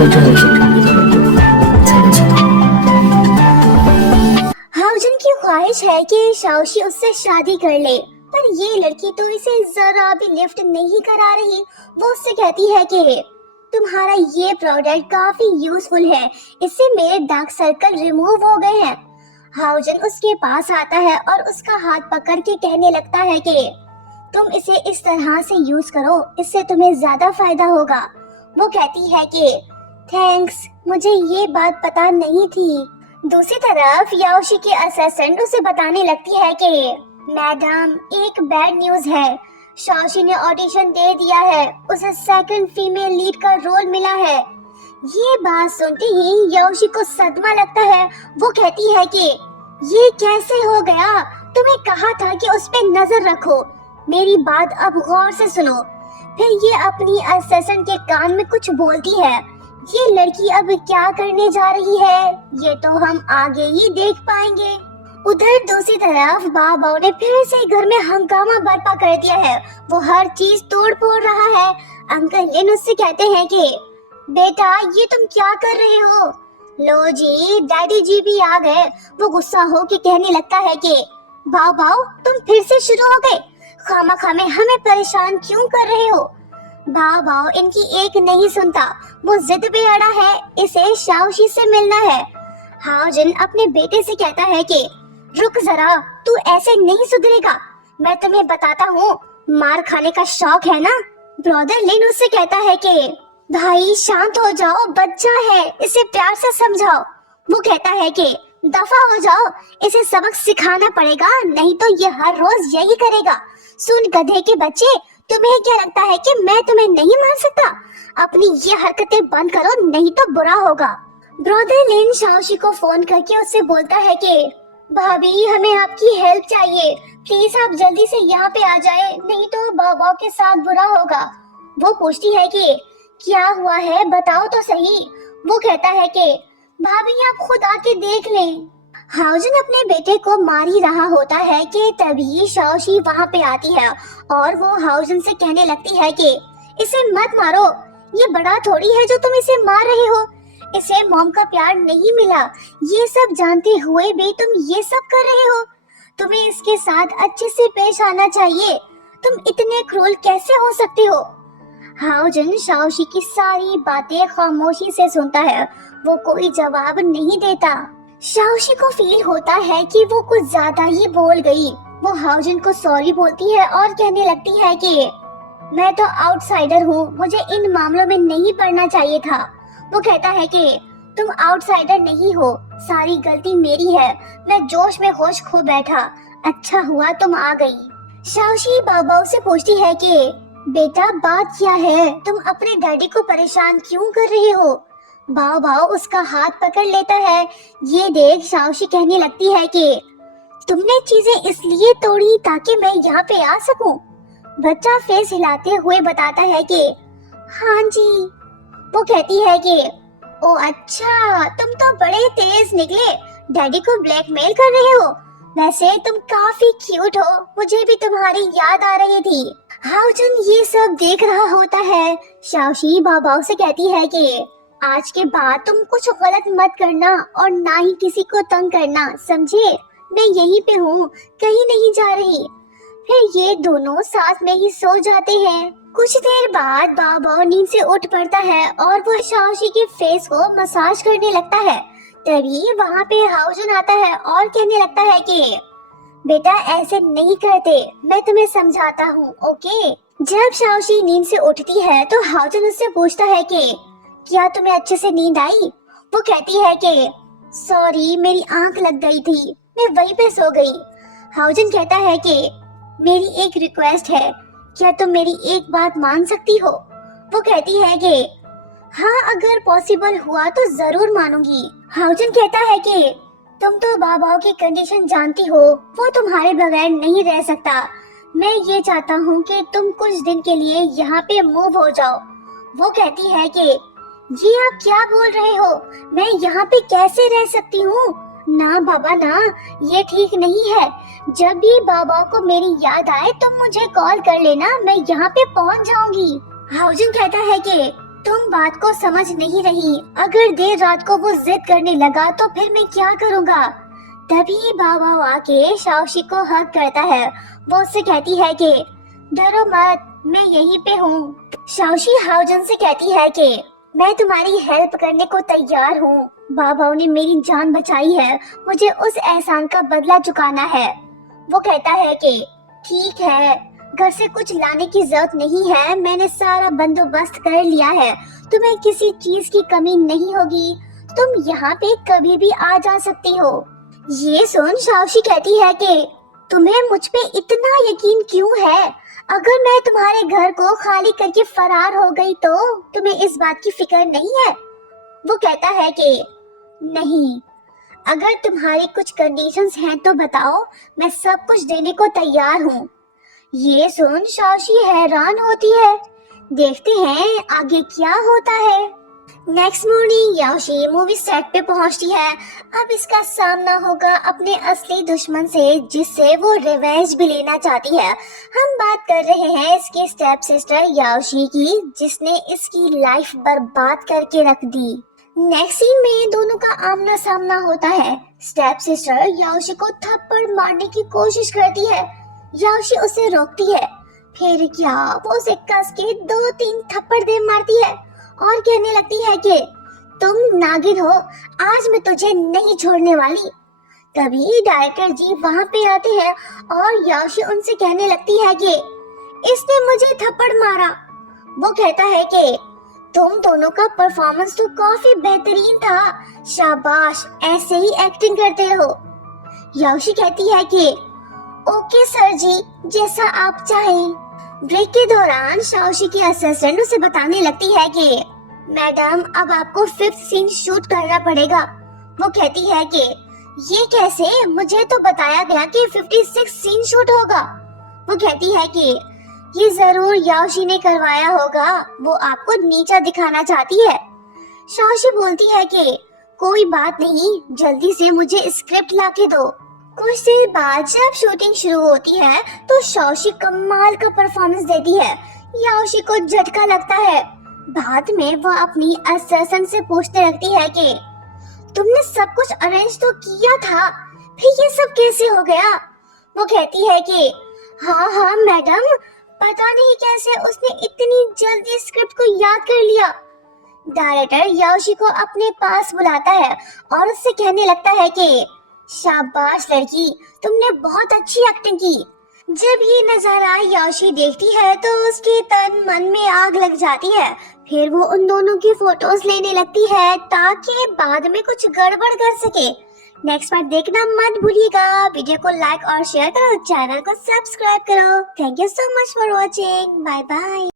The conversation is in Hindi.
वो जो है शिकायत चलो चलो। हाउजन की ख्वाहिश है कि शाओशी उससे शादी कर ले, पर ये लड़की तो इसे जरा भी लिफ्ट नहीं करा रही। वो उससे कहती है कि तुम्हारा ये प्रोडक्ट काफी यूजफुल है, इससे मेरे डार्क सर्कल रिमूव हो गए हैं। हाउजन उसके पास आता है और उसका हाथ पकड़ के कहने लगता है कि तुम इसे इस तरह से यूज करो, इससे तुम्हें ज्यादा फायदा होगा। वो कहती है कि थैंक्स, मुझे ये बात पता नहीं थी। दूसरी तरफ याओशी की असिस्टेंट उसे बताने लगती है कि मैडम, एक बैड न्यूज है, शाओशी ने ऑडिशन दे दिया है, उसे सेकंड फीमेल लीड का रोल मिला है। ये बात सुनते ही याओशी को सदमा लगता है। वो कहती है कि ये कैसे हो गया, तुम्हें कहा था कि उस पे नजर रखो। मेरी बात अब गौर से सुनो। फिर ये अपनी असिस्टेंट के कान में कुछ बोलती है। ये लड़की अब क्या करने जा रही है, ये तो हम आगे ही देख पाएंगे। उधर दूसरी तरफ बाबा ने फिर से घर में हंगामा बर्पा कर दिया है। वो हर चीज तोड़ फोड़ रहा है। अंकल लिन उससे कहते हैं कि बेटा, ये तुम क्या कर रहे हो? लो जी, डैडी जी भी आ गए। वो गुस्सा हो के कहने लगता है कि बाबा, तुम फिर से शुरू हो गए, खामा में हमें परेशान क्यों कर रहे हो? बाबा इनकी एक नहीं सुनता। वो जिद पे अड़ा है, इसे शाओशी से मिलना है। हाओजन अपने बेटे से कहता है कि रुक जरा, तू ऐसे नहीं सुधरेगा। मैं तुम्हें बताता हूँ, मार खाने का शौक है ना? ब्रदर लिन उससे कहता है कि भाई शांत हो जाओ, बच्चा है, इसे प्यार से समझाओ। वो कहता है कि दफा हो जाओ, इसे सबक सिखाना पड़ेगा, नहीं तो ये हर रोज यही करेगा। सुन गधे के बच्चे, तुम्हें क्या लगता है कि मैं तुम्हें नहीं मार सकता? अपनी ये हरकतें बंद करो, नहीं तो बुरा होगा। ब्रदर लिन शाओशी को फोन करके उससे बोलता है कि भाभी, हमें आपकी हेल्प चाहिए, प्लीज आप जल्दी से यहाँ पे आ जाए, नहीं तो बाबा के साथ बुरा होगा। वो पूछती है कि क्या हुआ है, बताओ तो सही। वो कहता है कि भाभी आप खुद आके देख लें। हाउजन अपने बेटे को मार ही रहा होता है कि तभी शाओशी वहाँ पे आती है और वो हाउजन से कहने लगती है कि इसे मत मारो, ये बड़ा थोड़ी है जो तुम इसे मार रहे हो, इसे मॉम का प्यार नहीं मिला। ये सब जानते हुए भी तुम ये सब कर रहे हो। तुम्हें इसके साथ अच्छे से पेश आना चाहिए, तुम इतने क्रूर कैसे हो सकते हो? हाउजन शाओशी की सारी बातें खामोशी से सुनता है। वो कोई जवाब नहीं देता। शाओशी को फील होता है कि वो कुछ ज्यादा ही बोल गई। वो हाउजन को सॉरी बोलती है और कहने लगती है कि मैं तो आउटसाइडर हूँ, मुझे इन मामलों में नहीं पड़ना चाहिए था। वो कहता है कि तुम आउटसाइडर नहीं हो, सारी गलती मेरी है, मैं जोश में होश खो बैठा, अच्छा हुआ तुम आ गई। शाओशी बाबा से पूछती है कि बेटा बात क्या है, तुम अपने डैडी को परेशान क्यों कर रहे हो? बाबा उसका हाथ पकड़ लेता है। ये देख शाओशी कहने लगती है कि तुमने चीजें इसलिए तोड़ी ताकि मैं यहाँ पे आ सकूं। बच्चा फेस हिलाते हुए बताता है कि हाँ जी। वो कहती है कि ओ अच्छा, तुम तो बड़े तेज निकले, डैडी को ब्लैकमेल कर रहे हो। वैसे तुम काफी क्यूट हो, मुझे भी तुम्हारी याद आ रही थी। हाउजन ये सब देख रहा होता है। शाओशी बाबा से कहती है कि आज के बाद तुम कुछ गलत मत करना और ना ही किसी को तंग करना, समझे? मैं यहीं पे हूँ, कहीं नहीं जा रही। फिर ये दोनों साथ में ही सो जाते हैं। कुछ देर बाद बाबा नींद से उठ पड़ता है और वो शाओशी के फेस को मसाज करने लगता है। तभी वहाँ पे हाउजन आता है और कहने लगता है कि बेटा ऐसे नहीं करते, मैं तुम्हें समझाता हूँ, ओके? जब शाओशी नींद से उठती है तो हाउजन उससे पूछता है कि क्या तुम्हें अच्छे से नींद आई? वो कहती है कि सॉरी, मेरी आंख लग गई थी, मैं वहीं पे सो गई। हाउजन कहता है कि मेरी एक रिक्वेस्ट है, क्या तुम मेरी एक बात मान सकती हो? वो कहती है कि हाँ, अगर पॉसिबल हुआ तो जरूर मानूंगी। हाउजन कहता है कि तुम तो बाबा की कंडीशन जानती हो, वो तुम्हारे बगैर नहीं रह सकता। मैं ये चाहता हूँ कि तुम कुछ दिन के लिए यहाँ पे मूव हो जाओ। वो कहती है कि ये आप क्या बोल रहे हो, मैं यहाँ पे कैसे रह सकती हूँ? ना बाबा ना, ये ठीक नहीं है। जब भी बाबा को मेरी याद आए तुम मुझे कॉल कर लेना, मैं यहाँ पे पहुँच जाऊंगी। हाउजन कहता है कि तुम बात को समझ नहीं रही। अगर देर रात को वो जिद करने लगा तो फिर मैं क्या करूँगा? तभी बाबा आके शाओशी को हक करता है। वो उससे कहती है कि डरो मत, मैं यहीं पे हूँ। शाओशी हाओजन से कहती है कि मैं तुम्हारी हेल्प करने को तैयार हूँ। बाबा ने मेरी जान बचाई है, मुझे उस एहसान का बदला चुकाना है। वो कहता है कि ठीक है, घर से कुछ लाने की जरूरत नहीं है, मैंने सारा बंदोबस्त कर लिया है, तुम्हें किसी चीज की कमी नहीं होगी, तुम यहाँ पे कभी भी आ जा सकती हो। ये सुन शाओशी कहती है कि तुम्हें मुझ पे इतना यकीन क्यों है? अगर मैं तुम्हारे घर को खाली करके फरार हो गई तो तुम्हें इस बात की फिक्र नहीं है? वो कहता है कि नहीं, अगर तुम्हारी कुछ कंडीशंस हैं तो बताओ, मैं सब कुछ देने को तैयार हूँ। ये सुन शाओशी हैरान होती है। देखते हैं आगे क्या होता है। नेक्स्ट मॉर्निंग याओशी मूवी सेट पे पहुंचती है। अब इसका सामना होगा अपने असली दुश्मन से, जिससे वो रिवेंज भी लेना चाहती है। हम बात कर रहे हैं इसकी स्टेप सिस्टर याओशी की, जिसने इसकी लाइफ बर्बाद करके रख दी। नेक्स्ट सीन में दोनों का आमना सामना होता है। स्टेप सिस्टर याओशी को थप्पड़ मारने की कोशिश करती है। याओशी उसे रोकती है। फिर क्या, वो उसे कस के 2-3 थप्पड़ दे मारती है और कहने लगती है कि तुम नागिन हो, आज मैं तुझे नहीं छोड़ने वाली। तभी डायरेक्टर जी वहाँ पे आते हैं और याओशी उनसे कहने लगती है कि इसने मुझे थप्पड़ मारा। वो कहता है कि तुम दोनों का परफॉर्मेंस तो काफी बेहतरीन था, शाबाश, ऐसे ही एक्टिंग करते रहो। याओशी कहती है कि ओके सर जी, जैसा आप चाहें। ब्रेक के दौरान शाओशी की असिस्टेंट उसे बताने लगती है कि मैडम, अब आपको 5th सीन शूट करना पड़ेगा। वो कहती है कि ये कैसे? मुझे तो बताया गया कि 56 सीन शूट होगा। वो कहती है कि ये जरूर याओशी ने करवाया होगा, वो आपको नीचा दिखाना चाहती है। शाओशी बोलती है कि कोई बात नहीं, जल्दी से मुझे स्क्रिप्ट लाके दो। कुछ देर बाद जब शूटिंग शुरू होती है तो शाओशी कमाल का परफॉर्मेंस देती है। याओशी को झटका लगता है। बाद में वो अपनी असिस्टेंट से पूछने लगती है कि तुमने सब कुछ अरेंज तो किया था, फिर ये सब कैसे हो गया? वो कहती है कि हाँ मैडम, पता नहीं कैसे उसने इतनी जल्दी स्क्रिप्ट को याद कर लिया। डायरेक्टर याओशी को अपने पास बुलाता है और उससे कहने लगता है कि शाबाश लड़की, तुमने बहुत अच्छी एक्टिंग की। जब ये नजारा याओशी देखती है तो उसके तन मन में आग लग जाती है। फिर वो उन दोनों की फोटोज लेने लगती है ताकि बाद में कुछ गड़बड़ कर सके। नेक्स्ट पार्ट देखना मत भूलिएगा। वीडियो को लाइक और शेयर करो, चैनल को सब्सक्राइब करो। Thank you so much for watching. Bye bye.